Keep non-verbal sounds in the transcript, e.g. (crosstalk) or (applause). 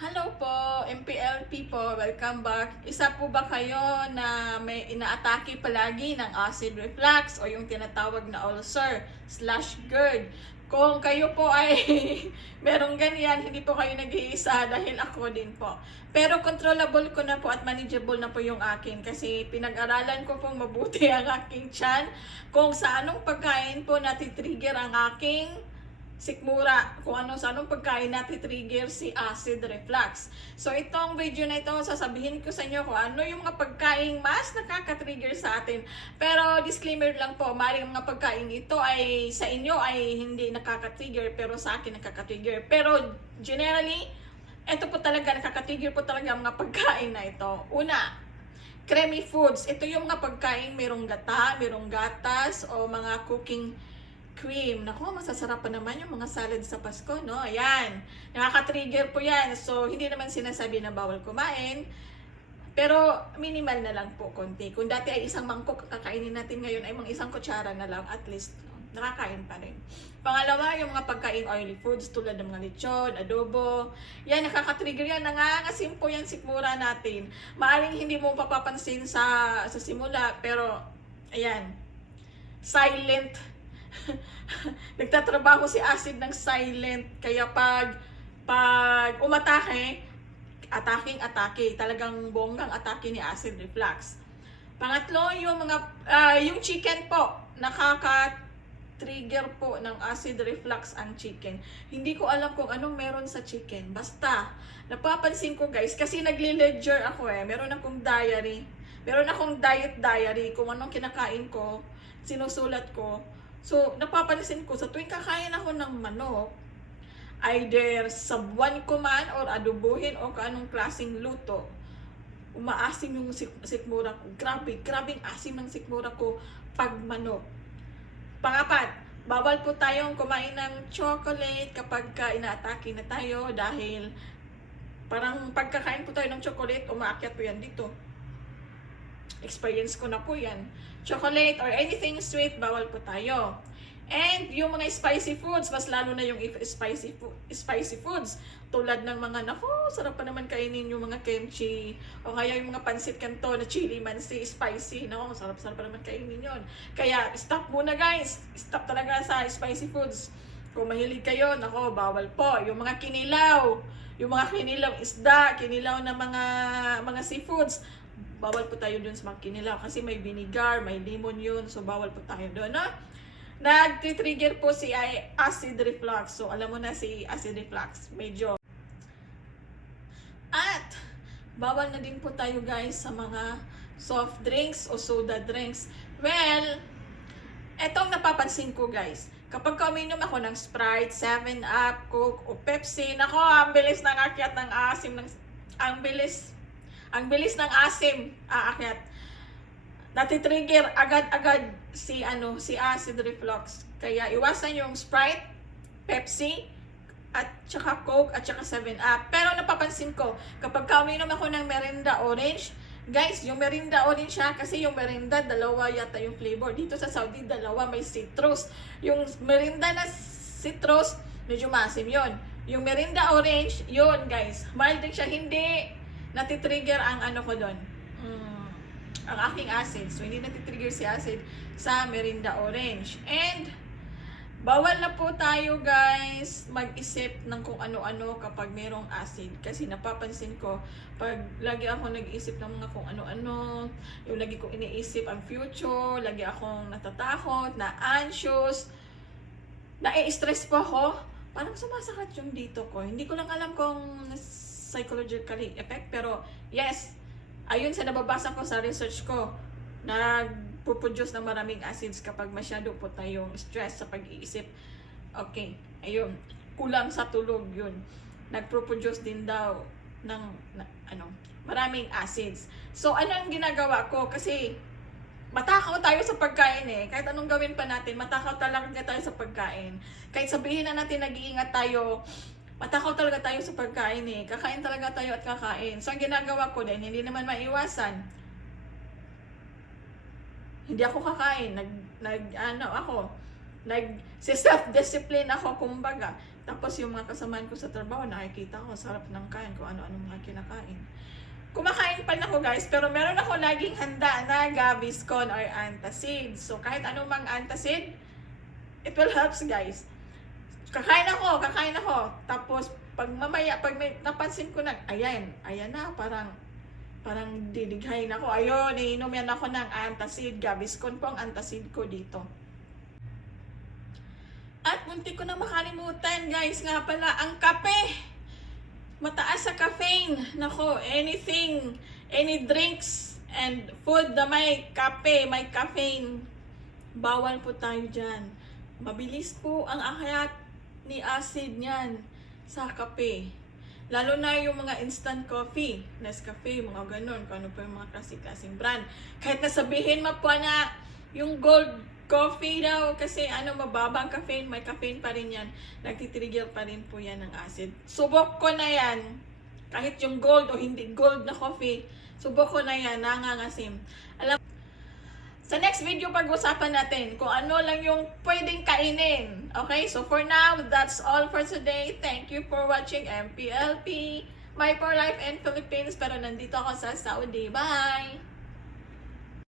Hello po, MPLP po, welcome back. Isa po ba kayo na may inaatake palagi ng acid reflux o yung tinatawag na ulcer slash GERD? Kung kayo po ay (laughs) merong ganyan, hindi po kayo nag-iisa dahil ako din po. Pero controllable ko na po at manageable na po yung akin kasi pinag-aralan ko pong mabuti (laughs) ang aking tiyan kung sa anong pagkain po natitrigger ang aking sikmura kung ano sa anong pagkain natin trigger si acid reflux. So itong video na ito, sasabihin ko sa inyo kung ano yung mga pagkain mas nakaka-trigger sa atin. Pero disclaimer lang po, maaaring mga pagkain ito ay sa inyo ay hindi nakaka-trigger pero sa akin nakaka-trigger. Pero generally, ito po talaga nakaka-trigger po talaga ang mga pagkain na ito. Una, creamy foods. Ito yung mga pagkain merong gata, merong gatas o mga cooking cream. Naku, masasarap pa naman yung mga salad sa Pasko, no? Ayan. Nakaka-trigger po yan. So, hindi naman sinasabi na bawal kumain. Pero, minimal na lang po, konti. Kung dati ay isang mangkok kakainin natin ngayon ay mga isang kutsara na lang, at least, nakakain pa rin. Pangalawa, yung mga pagkain oily foods tulad ng mga lechon, adobo. Yan, nakaka-trigger yan. Nangangasim po yan sikmura natin. Maaring hindi mo papapansin sa, sa simula, pero, ayan, silent (laughs) nagtatrabaho si acid ng silent kaya pag pag umatake ataking atake talagang bonggang atake ni acid reflux pangatlo yung mga ah, yung chicken po nakaka trigger po ng acid reflux ang chicken. Hindi ko alam kung anong meron sa chicken. Basta, napapansin ko guys, kasi nagli-ledger ako eh. Meron akong diary. Meron akong diet diary kung anong kinakain ko, sinusulat ko. So, napapansin ko, sa tuwing kakain ako ng manok, either sabuan ko man or adobuhin o kanong klaseng luto, umaasim yung sik- sikmura ko. Grabe, grabing asim ng sikmura ko pag manok. Pangapat, bawal po tayong kumain ng chocolate kapag ka inaatake na tayo dahil parang pagkakain po tayo ng chocolate, umaakyat po yan dito. Experience ko na po yan. Chocolate or anything sweet, bawal po tayo. And yung mga spicy foods, mas lalo na yung spicy fo- spicy foods. Tulad ng mga, naku, sarap pa naman kainin yung mga kimchi. O kaya yung mga pansit kanto na chili mansi, spicy. Naku, sarap-sarap pa naman kainin yon. Kaya stop muna guys. Stop talaga sa spicy foods. Kung mahilig kayo, nako, bawal po. Yung mga kinilaw, yung mga kinilaw isda, kinilaw na mga mga seafoods, bawal po tayo dun sa mga kinilaw kasi may vinegar, may lemon yun, so bawal po tayo doon, no? Nag-trigger po si acid reflux. So, alam mo na si acid reflux. Medyo. At, bawal na din po tayo guys sa mga soft drinks o soda drinks. Well, etong napapansin ko guys. Kapag kauminom ako ng Sprite, 7-Up, Coke, o Pepsi, nako, ang bilis ng akyat ng asim. Ng, ang bilis, ang bilis ng asim aakyat natitrigger agad-agad si ano si acid reflux. Kaya iwasan yung Sprite, Pepsi, at saka Coke at saka 7-Up. Pero napapansin ko, kapag kauminom ako ng Merinda Orange, guys, yung Merinda Orange siya kasi yung Merinda, dalawa yata yung flavor. Dito sa Saudi, dalawa may citrus. Yung Merinda na citrus, medyo masim yon. Yung Merinda Orange, yun guys, mild din siya. Hindi natitrigger ang ano ko doon. Mm, ang aking acid. So, hindi natitrigger si acid sa Merinda Orange. And, bawal na po tayo guys mag-isip ng kung ano-ano kapag merong acid. Kasi napapansin ko, pag lagi ako nag-isip ng mga kung ano-ano, yung lagi kong iniisip ang future, lagi akong natatakot, na anxious, na-stress po ako, parang sumasakit yung dito ko. Hindi ko lang alam kung psychologically effect, pero yes, ayun sa nababasa ko sa research ko, nagpuproduce ng maraming acids kapag masyado po tayong stress sa pag-iisip. Okay, ayun, kulang sa tulog yun. Nagproproduce din daw ng, na, ano, maraming acids. So, ano ang ginagawa ko? Kasi, matakaw tayo sa pagkain eh. Kahit anong gawin pa natin, matakaw talaga tayo sa pagkain. Kahit sabihin na natin nag-iingat tayo, matakaw talaga tayo sa pagkain eh. Kakain talaga tayo at kakain. So, ang ginagawa ko din, hindi naman maiwasan. Hindi ako kakain. Nag, nag ano ako, nag self-discipline ako, kumbaga. Tapos yung mga kasamaan ko sa trabaho, nakikita ko, sarap ng kain, kung ano-ano mga kinakain. Kumakain pa na ako guys, pero meron ako laging handa na Gaviscon or antacid. So kahit anong mang antacid, it will helps guys. Kakain ako, kakain ako. Tapos pag mamaya, pag may napansin ko na, ayan, ayan na, parang parang didighay na ako. Ayun, iinom yan ako ng antacid. Gaviscon po ang antacid ko dito. At munti ko na makalimutan, guys, nga pala, ang kape. Mataas sa caffeine. Nako, anything, any drinks and food na may kape, may caffeine. Bawal po tayo dyan. Mabilis po ang akyat ni acid niyan sa kape. Lalo na yung mga instant coffee, Nescafe, mga ganun, kung ano pa yung mga klaseng-klaseng brand. Kahit nasabihin mo po na yung gold coffee daw, kasi ano, mababa ang caffeine, may caffeine pa rin yan. Nagtitrigger pa rin po yan ng acid. Subok ko na yan. Kahit yung gold o hindi gold na coffee, subok ko na yan, nangangasim. Alam sa next video, pag-usapan natin kung ano lang yung pwedeng kainin. Okay? So for now, that's all for today. Thank you for watching MPLP, My for Life in Philippines. Pero nandito ako sa Saudi. Bye!